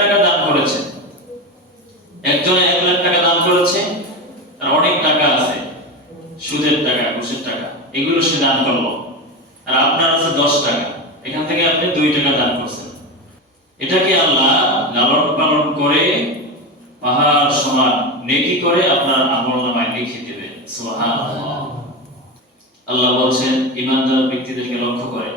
টাকা দান করেছে, একজনে 1 লাখ টাকা দান করেছে, আর অনেক টাকা আছে, সুদের টাকা, ঘুষের টাকা, এগুলো সে দান করলো, আর আপনার আছে 10 টাকা, এখান থেকে আপনি 2 টাকা দান করছেন। এটাকে আল্লাহ লালন পালন করে পাহাড় সমান নেকি করে আপনার আমলনামায় লিখে দেবে। সুবহানাল্লাহ। আল্লাহ বলছেন ঈমানদার ব্যক্তিদেরকে লক্ষ্য করে,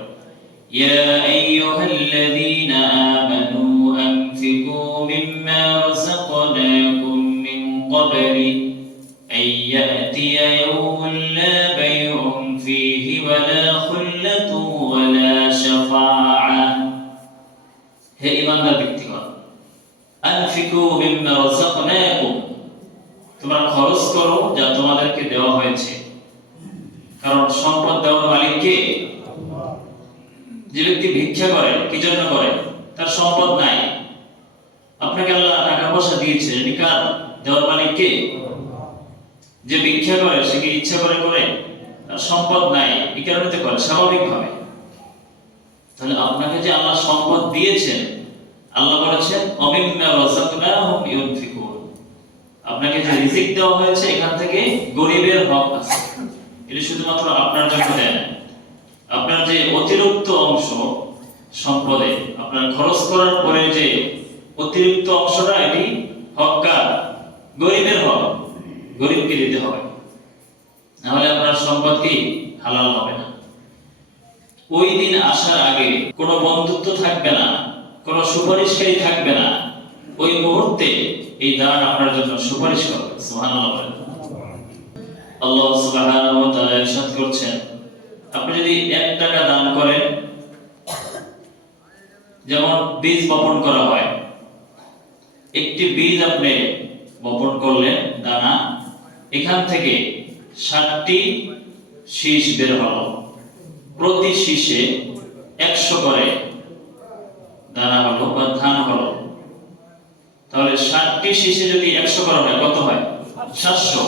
ইয়া আইয়ুহাল্লাযীনা আমানু আনফিকু মিম্মা রাযাকনাকুম মিন ক্বাবলি আন ইয়াতিয়া ইয়াওমুন লা বাইউন ফীহি ওয়ালা খুল্লাতুন ওয়ালা শাফাআ। হে ঈমানদার ব্যক্তিগণ, আনফিকু মিম্মা রাযাকনাকুম, তোমরা খরচ করো যা তোমাদেরকে দেওয়া হয়েছে। কারণ সম্পদ দেওয়ার মালিক কে? যে ব্যক্তি ভিক্ষা করে কি জন্য করে? তার সম্পদ নাই, আপনাকে আল্লাহ টাকা পয়সা দিয়েছে, কার দেওয়ার মালিক কে? যে ভিক্ষা করে সে কি ইচ্ছা করে করে? তার সম্পদ নাই, এই কারণে তো করে স্বাভাবিকভাবে। তাহলে আপনাকে যে আল্লাহ সম্পদ দিয়েছেন, আল্লাহ বলেছেন অমিম্মা রাযাকনাহুম ইউনফিকুন, আপনাকে যে রিজিক দেওয়া হয়েছে এখান থেকে গরিবের হক আছে, এটা শুধুমাত্র আপনার জন্য দেন। আপনার যে অতিরিক্ত অংশ সম্পদে আপনার খরচ করার পরে যে অতিরিক্ত অংশটা, এটি হক কার? গরিবের হক, গরিবকে দিতে হবে, নাহলে আপনার সম্পদ কি হালাল হবে না। ওই দিন আসার আগে কোনো বন্ধুত্ব থাকবে না, কোনো সুপারিশকারী থাকবে না, ওই মুহূর্তে এই দান আপনার জন্য সুপারিশ করবে। সুবহানাল্লাহ। আল্লাহ সুবহানাহু ওয়া তাআলা ইরশাদ করছেন, আপনি যদি 1 টাকা দান করেন, যেমন বীজ বপন করা হয়, একটি বীজ আপনি বপন করলেন দানা, এখান থেকে 60টি শীষ বের হলো, প্রতি শীষে 100 করে দানা হলো বা ধান হলো। তাহলে 60টি শীষে যদি 100 করা হয় কত হয়? 700।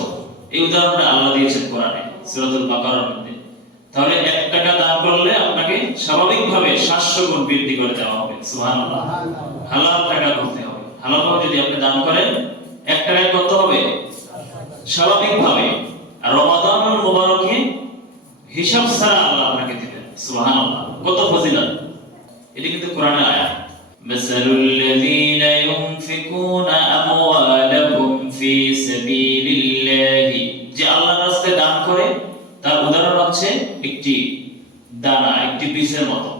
এই উদাহরণটা আল্লাহ দিয়েছেন কোরআনে সূরাতুল বাকারার মধ্যে। তাহলে 1 টাকা দান করলে আপনাকে স্বাভাবিকভাবে 700 গুণ বৃদ্ধি করে দেওয়া হবে। সুবহানাল্লাহ। হালাল টাকা করতে হবে, হালালভাবে যদি আপনি দান করেন 1 টাকায় কত হবে? স্বাভাবিকভাবে। আর রমাদানুল মুবারকে হিসাব ছাড়া আল্লাহ আপনাকে দিবেন। সুবহানাল্লাহ, কত ফজিলত! এটা কিন্তু কোরআনের আয়াত। মাসালুল লাযীনা ইউনফিকুনা আমওয়ালাহুম ফি সাবিলিল্লাহি, যে আল্লাহর রাস্তায় দান করে তার উদাহরণ হচ্ছে একটি দানা, একটি বীজের মতো।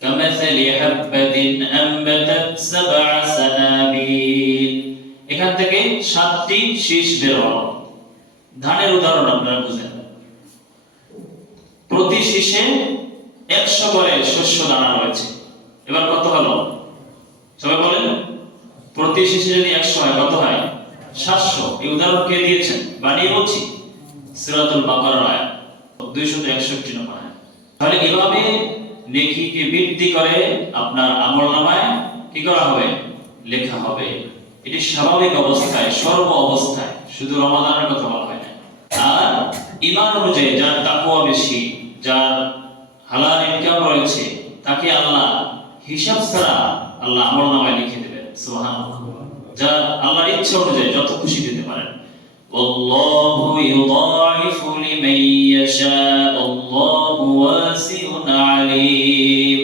কামাসালি হাববাতিন আমবাতাত সাবআ সানাবিল, এখান থেকে 7টি শীষ বের হলো। ধানের উদাহরণ আপনারা বুঝেন, প্রতি শীষে 100 করে শস্য দানা রয়েছে। এবার কত হলো সবাই বলেন? প্রতি শীষে যদি 100 হয় কত হয়? 700। এই উদাহরণ কে দিয়েছেন? বানিয়ে বলছি, সূরাতুল বাকারার আয়াত 261 নম্বর আয়াত। তাহলে এভাবে নেকিকে বৃদ্ধি করে আপনার আমলনামায় কি করা হবে? লেখা হবে। এটি স্বাভাবিক অবস্থায়, সর্ব অবস্থায়, শুধু রমাদানের কথা বলা হয় না। আর ঈমান অনুযায়ী যার তাকওয়া বেশি, যার হালাল ইনকাম রয়েছে, তাকে আল্লাহ হিসাব ছাড়া আল্লাহ আমলনামায় লিখে দেবেন। সুবহানাল্লাহ। যার আল্লাহর ইচ্ছা অনুযায়ী যত খুশি দিতে পারেন। আল্লাহু ইউদাইফু লিমান ইয়াশা, আল্লাহু ওয়াসিউন আলীম।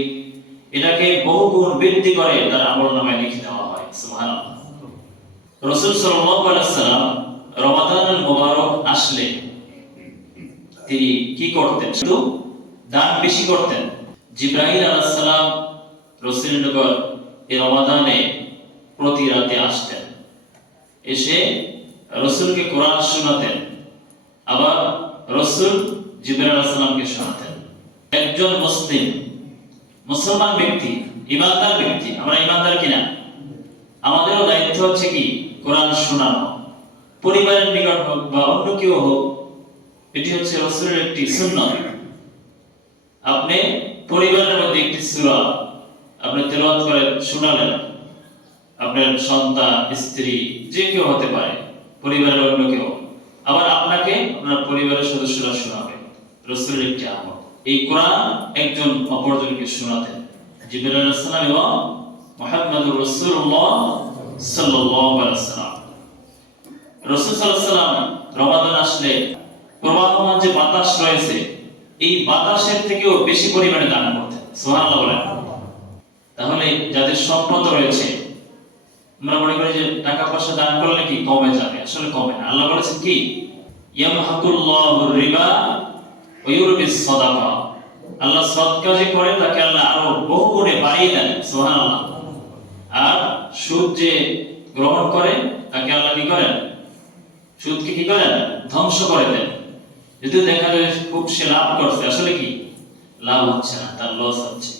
এটাকে বহুগুণ বৃদ্ধি করে তার আমলনামায় লিখে দেওয়া হয়। সুবহানাল্লাহ। রাসূল সাল্লাল্লাহু আলাইহি ওয়াসাল্লাম রমাদানুল মুবারক আসলে তিনি কি করতেন? শুধু দান বেশি করতেন। জিবরাইল আলাইহিস সালাম রাসূলের নিকট এই রমাদানে প্রতি রাতে আসতেন, এসে রাসূলকে কোরআন শোনাতেন, আবার রাসূল জিবরাইল আলাইহিস সালামকে শোনাতেন। একজন মুসলমান ব্যক্তি, ঈমানদার ব্যক্তি, আমরা ঈমানদার কিনা? আমাদেরও দায়িত্ব হচ্ছে কি? কোরআন শোনানো, পরিবারের নিকট হোক বা অন্য কেউ হোক। এটি হচ্ছে রাসূলের একটি সুন্নাত। আপনি পরিবারের মধ্যে একটি সূরা আপনি তেলাওয়াত করে শোনালেন, আপনার সন্তান, স্ত্রী, যে কেউ হতে পারে, পরিবারের অন্য কেউ, আবার আপনাকে আপনার পরিবারের সদস্যরা শোনাবে। রাসূলের একটি আমল এই কোরআন একজন অপরজনকে শোনাতেন। জিবরাইল আলাইহিস সালাম এবং মুহাম্মাদুর রাসূলুল্লাহ সাল্লাল্লাহু আলাইহি ওয়াসাল্লাম। রাসূল সাল্লাল্লাহু আলাইহি ওয়াসাল্লাম রমাদান আসলে প্রবাহমান যে বাতাস রয়েছে এই বাতাসের থেকেও বেশি পরিমাণে দান করতেন। সুবহানাল্লাহ বলেন। তাহলে যাদের সম্পদ রয়েছে, আমরা মনে করি যে টাকা পয়সা দান করলে কি কমে যাবে, আসলে কমে না। আল্লাহ বলেছেন কি, ইয়ামহাকুল্লাহুর রিবা ওয়া ইউরবিস সাদাকা। আল্লাহ সদকা যে করে তাকে আল্লাহ আরো বহু গুণে বাড়িয়ে দেন। সুবহানাল্লাহ। আর সুদ যে গ্রহণ করে তাকে আল্লাহ কি করেন, সুদকে কি করেন, ধ্বংস করে দেন। যদি দেখা যায় খুব সে লাভ করছে, আসলে কি লাভ হচ্ছে না, তার লস হচ্ছে।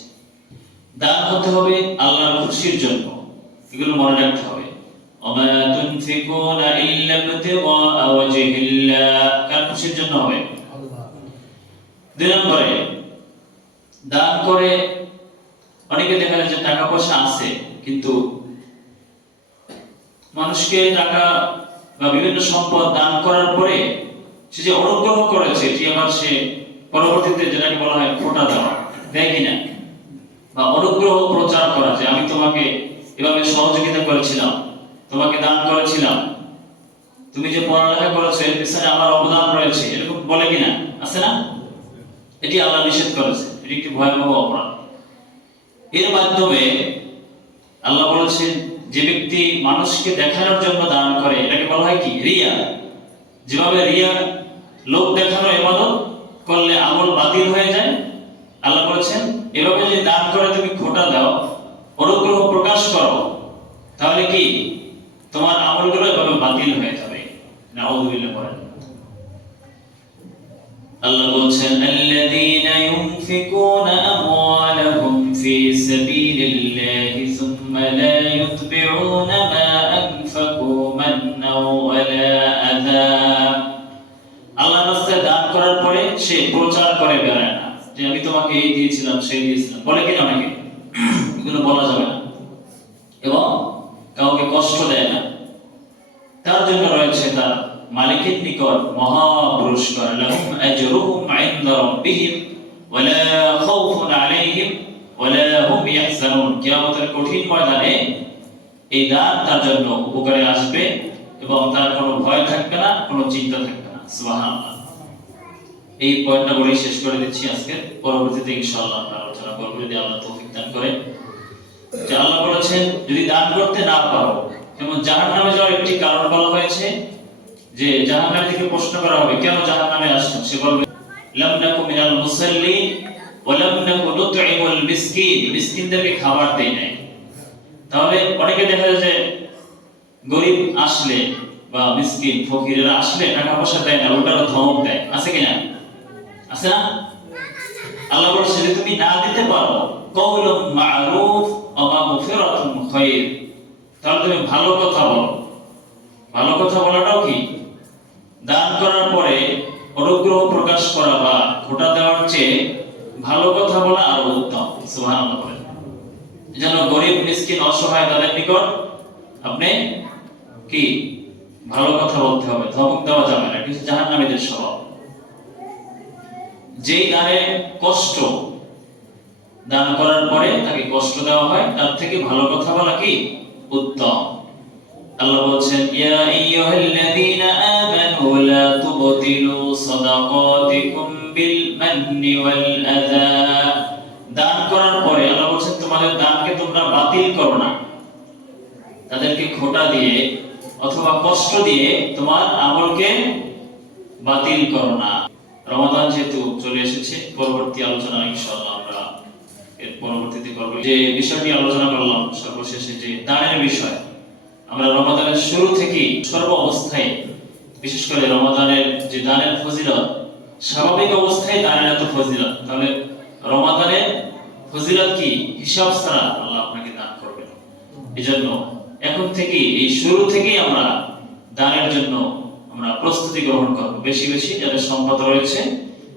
দান হতে হবে আল্লাহর খুশির জন্য, এগুলো মনে রাখতে হবে। ওমা তুনফিকুনা ইল্লা ইবতিগা ওয়াজহিল্লাহ, কার খুশির জন্য হবে? আল্লাহ। দুই নম্বরে, দান করে অনেকে দেখা যায় যে টাকা পয়সা আছে কিন্তু মানুষকে টাকা বা বিভিন্ন সম্পদ দান করার পরে সে যে অনুগ্রহ করেছে এটি আবার সে পরবর্তীতে যেটাকে বলা হয় খোটা দেওয়া, দেয় কিনা, বা অনুগ্রহ প্রচার করা যে আমি তোমাকে এভাবে সহযোগিতা করেছিলাম, তোমাকে দান করেছিলাম, তুমি যে পড়ালেখা করেছো এর পিছনে আমার অবদান রয়েছে, এরকম বলে কিনা, আছে না? এটি আল্লাহ নিষেধ করেছে, এটি একটি ভয়াবহ অপরাধ। এর মাধ্যমে আল্লাহ বলেছেন যে ব্যক্তি মানুষকে দেখানোর জন্য দান করে এটাকে বলা হয় কি, রিয়া। যেভাবে রিয়া লোক দেখানো ইবাদত করলে আমল বাতিল হয়ে যায়, আল্লাহ বলেছেন এভাবে যদি দান করে তুমি খোটা দাও, অনুগ্রহ প্রকাশ করো, তাহলে কি তোমার আমলগুলো এভাবে বাতিল হয়ে যাবে। নাউযুবিল্লাহ বলেন। আল্লাহ বলেন আল্লাযীনা ইউনফিকুনা আমওয়ালাহুম ফি সাবিলিল্লাহি সুম্মা লা ইউতবিউনা মা আনফাকু মান্নাও ওয়ালা আযা। আল্লাহর রাস্তায় দান করার পরে সে প্রচার করে বেড়ায় না যে আমি তোমাকে এই দিয়েছিলাম সেই দিয়েছিলাম, বলে কিনা অনেকে, এগুলো বলা যাবে না। এবং কাউকে কষ্ট দেয় না, তার জন্য রয়েছে তার মালিকের নিকট মহা পুরস্কার। লাহুম আজরুহুম ইনদা রাব্বিহিম ওয়া লা খাউফুন আলাইহিম ওয়া লা হুম ইয়াহজানুন। কিয়ামতের কঠিন ময়দানে এই দান তার জন্য উপকারে আসবে এবং তার কোনো ভয় থাকবে না, কোনো চিন্তা থাকবে না। সুবহানাল্লাহ। এই পয়েন্টটা বলে শেষ করে দিচ্ছি আজকে, পরবর্তীতে ইনশাআল্লাহ আমরা আলোচনা করব যদি আল্লাহ তৌফিক দান করে। যে আল্লাহ বলেছেন যদি দান করতে না পারো, যেমন জাহান্নামে যাওয়ার একটি কারণ বলা হয়েছে যে জাহান্নাম থেকে প্রশ্ন করা হবে কেন জাহান্নামে আসছো, সে বলবে লাম নাকু মিনাল মুসাল্লিন ওয়া লাম নাকু নুতঈমুল মিসকিন, মিসকিনদেরকে খাবার দেই নাই। তাহলে অনেকে দেখা যায় যে গরিব আসলে বা মিসকিন ফকিরেরা আসলে টাকা পয়সা দেয় না, ওটারও ধমক দেয়, আছে কিনা, আছে না? আল্লাহ বলছে যে তুমি না দিতে পারো কওলুম মা'রুফ ওয়া মাগফিরাতুন খায়র, তাহলে তুমি ভালো কথা বলো। ভালো কথা বলাটাও কি, দান করার পরে অনুগ্রহ প্রকাশ করা বা খোটা দেওয়ার চেয়ে ভালো কথা বলা আরো উত্তম। সুবহানাল্লাহ বলেন। যেন গরিব মিসকিন অসহায় তাদের নিকট আপনি কি ভালো কথা বলতে হবে, ধমক দেওয়া যাবে না, কিন্তু জাহান্নামীদের স্বভাব। যেই দানে কষ্ট, দান করার পরে তাকে কষ্ট দেওয়া হয়, তার থেকে ভালো কথা বলা কি উত্তম। আল্লাহ বলেন ইয়া আইয়ুহাল্লাযীনা আমানু লা তুবতিলু সাদাকাতিকুম বিল মান্নি ওয়াল আযা। দান করার পরে আল্লাহ বলেন তোমাদের দানকে তোমরা বাতিল করো না, তাদেরকে খোটা দিয়ে অথবা কষ্ট দিয়ে তোমার আমলকে বাতিল করো না। রমাদান যেহেতু চলে এসেছে, পরবর্তী আলোচনা ইনশাআল্লাহ আমরা এর পরবর্তীতে করব। যে বিষয়টি আলোচনা করলাম সর্বশেষে যে দানের বিষয়, আমরা রমাদানের শুরু থেকে সর্ব অবস্থায়, বিশেষ করে রমাদানের যে দানের ফজিলত, স্বাভাবিক অবস্থায় দানের এত ফজিলত, তাহলে রমাদানের ফজিলত কি হিসাব ছাড়া আল্লাহ আপনাকে দান করবেন। এজন্য এখন থেকে এই শুরু থেকেই আমরা দানের জন্য আমরা প্রস্তুতি গ্রহণ করব, বেশি বেশি যাদের সম্পদ রয়েছে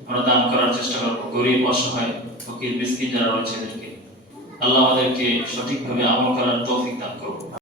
আমরা দান করার চেষ্টা করব। গরিব অসহায় ফকির মিসকিন যারা রয়েছে এদেরকে আল্লাহ আমাদেরকে সঠিকভাবে আমল করার তৌফিক দান করুন।